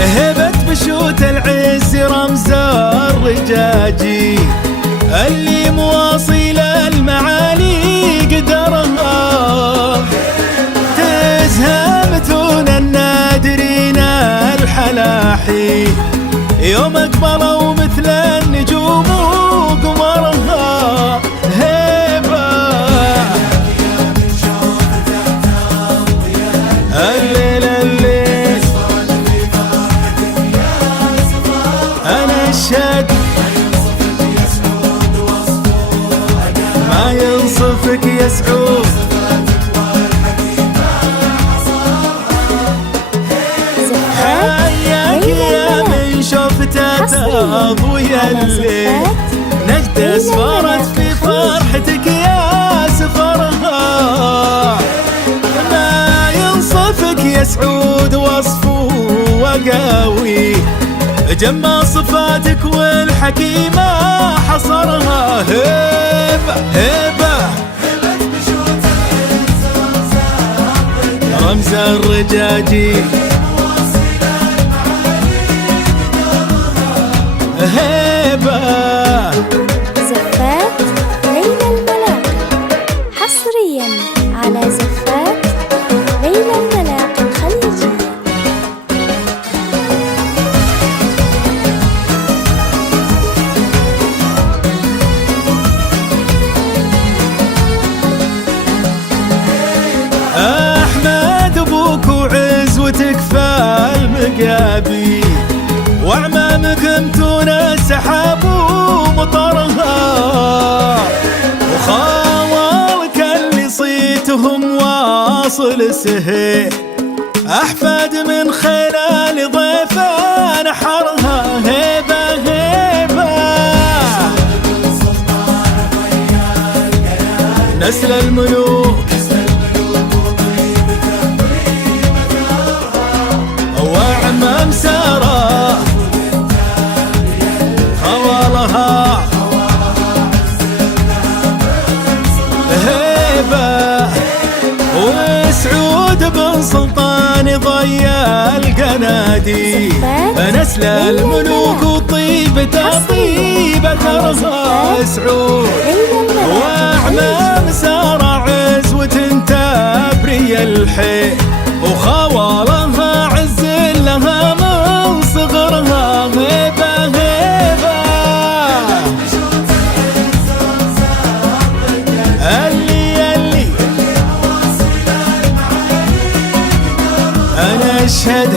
هبة بشوت العز رمز الرجاجي اللي مواصل المعالي قدرها، تزهى متون النادرين الحلاحي يوم اقبلوا مثل النجوم وقمرها. هبة الليل الليل انا الشد ما ينصفك يا سعود. حياك يا من شفته تضوي الليل، نجدة اسفرت في فرحتك يا سفرها. ما ينصفك يا سعود وصفه وقاوي، جمع صفاتك والحكيمة حصرها. هبة هبة رمز الرجاجي هبة. زفات ليلى الملاقي حصريا على زفات ليلى الملاقي الخليجية. أحمد أبوك وعزوتك فالمقابي، وأعمامك متون السحاب ومطرها، وخوالك اللي صيتهم واصل السهيل، أحفاد من خلال ضيفا نحرها. هبة هبة نسل الملوك وأعمام سارة خوالها. هبة وسعود بن سلطان ضيا القنادي، نسل الملوك وطيبة طيبة ترها سعود، وأعمام سارة عزوة تبري الحي، وخوالها عز لها من صغرها. هبة هبة اللي أنا أشهد